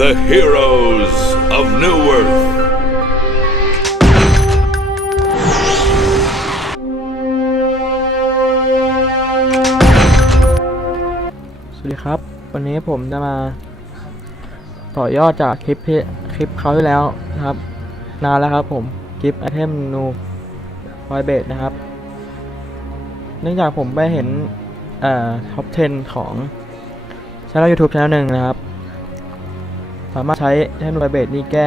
The heroes of New Earth. สวัสดีครับ วันนี้ผมจะมาต่อยอดจากคลิปที่คลิปเขาวที่แล้วนะครับ นานแล้วครับผมคลิปไอเทมนูไวเบดนะครับ เนื่องจากผมไปเห็นเอ่อท็อป 10 ของช่อง YouTube ช่องหนึ่งนะครับ สามารถใช้เทมนูไวเบดนี่แก้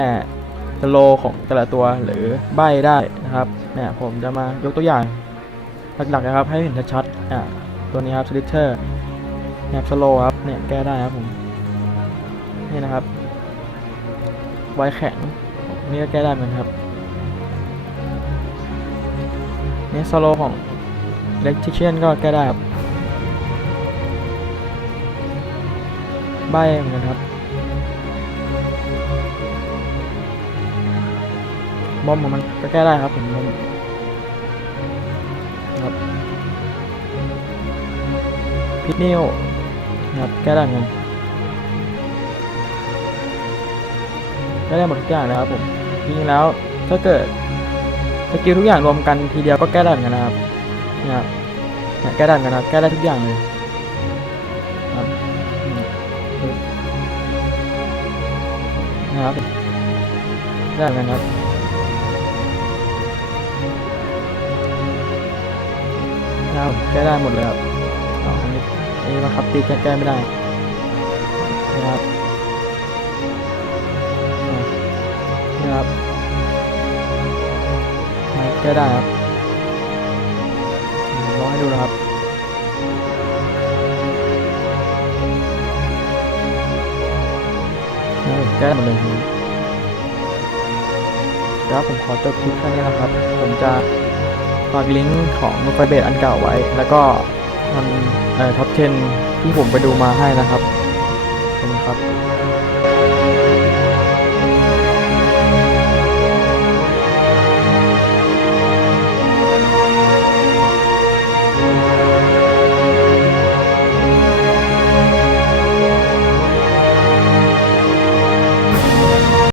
สโลของแต่ละตัวหรือใบได้นะครับเนี่ยผมจะมายกตัวอย่างหลักๆนะครับให้เห็นชัดๆอะตัวนี้ครับสลิเตอร์แนบสโลครับเนี่ยแก้ได้ครับผมนี่นะครับไวแข็งนี่ก็แก้ได้เหมือนกันครับนี่สโลของเล็กทิเชียนก็แก้ได้ครับใบเหมือนกันครับ บอมของมันก็แก้ได้ครับผมบอมครับพิทนิวนะครับแก้ได้เหมือนแก้ได้หมดทุกอย่างเลยครับผมจริงๆแล้วถ้าเกิดสกิลทุกอย่างรวมกันทีเดียวก็แก้ได้เหมือนกันนะครับนี่ยครับแก้ได้เหมือนกันนะครับแก้ได้ทุกอย่างเลยครับนะครับได้เหมือนกันครับ นะครับแก้ได้หมดเลยครับอ๋ออันนี้อันนี้มาครับตีแก้แก้ไม่ได้นะครับอะนี่ครับแก้ได้ครับลองให้ดูนะครับแก้หมดเลยทีนี้แล้วผมขอจบคลิปแค่นี้นะครับ ผมจะ ฝากลิงก์ของไฟเบสอันเก่าไว้ แล้วก็มันท็อป10ที่ผมไปดูมาให้นะครับขอบคุณครับ